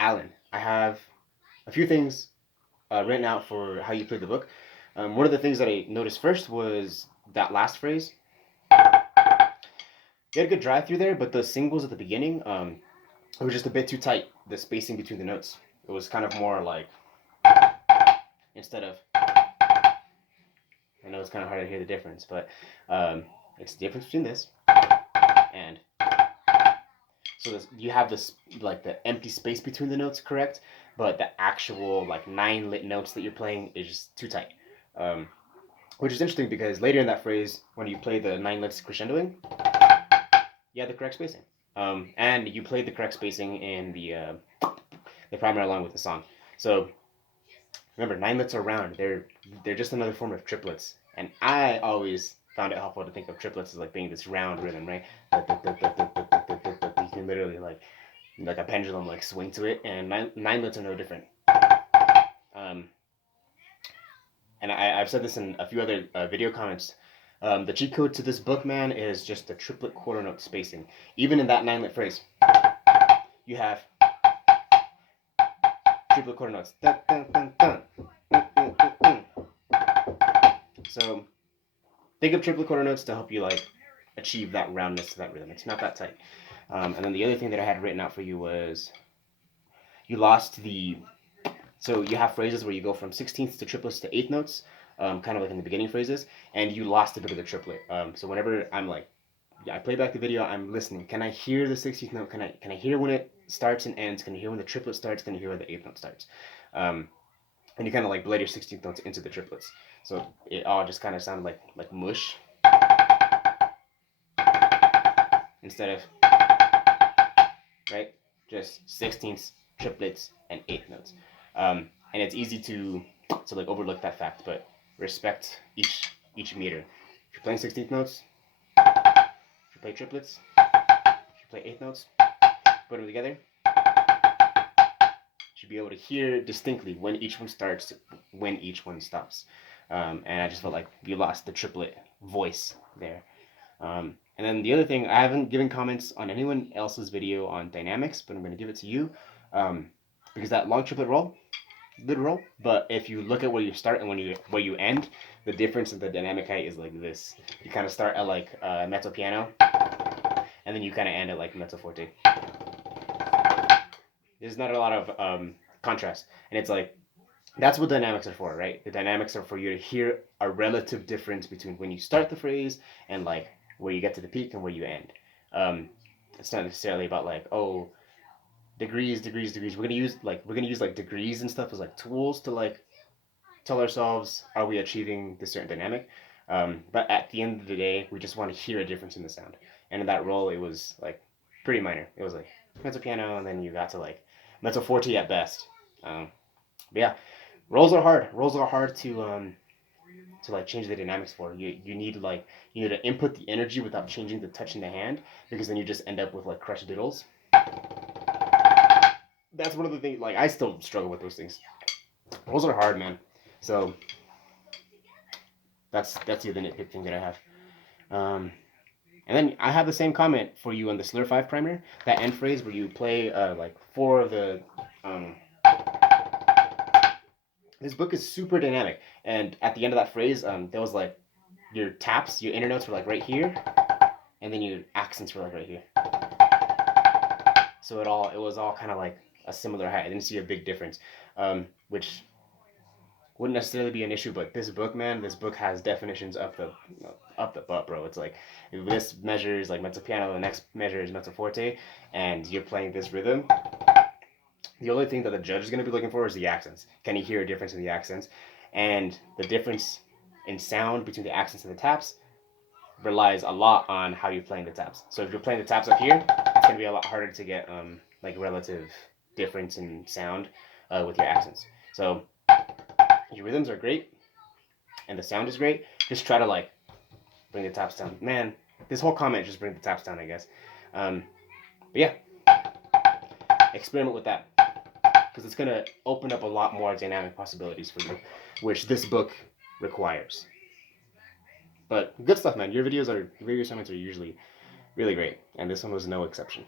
Alan. I have a few things written out for how you played the book. One of the things that I noticed first was that last phrase. You had a good drive through there, but the singles at the beginning, it was just a bit too tight. The spacing between the notes. It was kind of more like instead of. I know it's kind of hard to hear the difference, but it's the difference between this and. So you have this like the empty space between the notes, correct? But the actual like 9 lit notes that you're playing is just too tight. Um, which is interesting because later in that phrase, when you play the 9 lits crescendoing, you have the correct spacing. And you played the correct spacing in the primer along with the song. So remember, 9 lits are round. They're just another form of triplets. And I always found it helpful to think of triplets as like being this round rhythm, right? You can literally like a pendulum like swing to it, and 9 lits are no different. Um, and I've said this in a few other video comments. The cheat code to this book, man, is just the triplet quarter note spacing. Even in that 9 lit phrase, you have triplet quarter notes. Dun, dun, dun, dun. So think of triplet quarter notes to help you like achieve that roundness to that rhythm. It's not that tight. And then the other thing that I had written out for you was you lost the. So you have phrases where you go from 16ths to triplets to eighth notes, kind of like in the beginning phrases, and you lost a bit of the triplet. So whenever I'm like, yeah, I play back the video, I'm listening. Can I hear the 16th note? Can I hear when it starts and ends? Can I hear when the triplet starts? Can I hear when the eighth note starts? And you kind of like blend your 16th notes into the triplets. So it all just kind of sounded like mush instead of right, just 16ths, triplets, and eighth notes. And it's easy to like overlook that fact, but respect each meter. If you're playing 16th notes, if you play triplets, if you play eighth notes, put them together, you should be able to hear distinctly when each one starts, when each one stops. And I just felt like you lost the triplet voice there. And then the other thing, I haven't given comments on anyone else's video on dynamics, but I'm going to give it to you because that long triplet roll, good roll. But if you look at where you start and where you end, the difference in the dynamic height is like this. You kind of start at like mezzo piano, and then you kind of end at like mezzo forte. There's not a lot of contrast, and it's like that's what dynamics are for, right? The dynamics are for you to hear a relative difference between when you start the phrase and like where you get to the peak and where you end. It's not necessarily about like, oh, degrees. We're gonna use like degrees and stuff as like tools to like tell ourselves are we achieving this certain dynamic. But at the end of the day, we just want to hear a difference in the sound. And in that roll, it was like pretty minor. It was like mezzo piano, and then you got to like mezzo forte at best. But yeah, rolls are hard. Rolls are hard to like change the dynamics for. You need to input the energy without changing the touch in the hand, because then you just end up with like crushed diddles. That's one of the things. Like I still struggle with those things. Rolls are hard, man. So that's the other nitpick thing that I have. And then I have the same comment for you on the Slur 5 primer. That end phrase where you play like 4 of the. This book is super dynamic, and at the end of that phrase, there was like your taps, your inner notes were like right here, and then your accents were like right here. So it was all kind of like a similar height. I didn't see a big difference, which wouldn't necessarily be an issue. But this book, man, this book has definitions up the butt, bro. It's like this measures like mezzo piano, the next measure is mezzo forte, and you're playing this rhythm. The only thing that the judge is going to be looking for is the accents. Can he hear a difference in the accents? And the difference in sound between the accents and the taps relies a lot on how you're playing the taps. So if you're playing the taps up here, it's going to be a lot harder to get like relative difference in sound with your accents. So your rhythms are great and the sound is great. Just try to like bring the taps down. Man, this whole comment just bring the taps down, I guess. But yeah, experiment with that, because it's going to open up a lot more dynamic possibilities for you, which this book requires. But good stuff, man. Your video assignments are usually really great, and this one was no exception.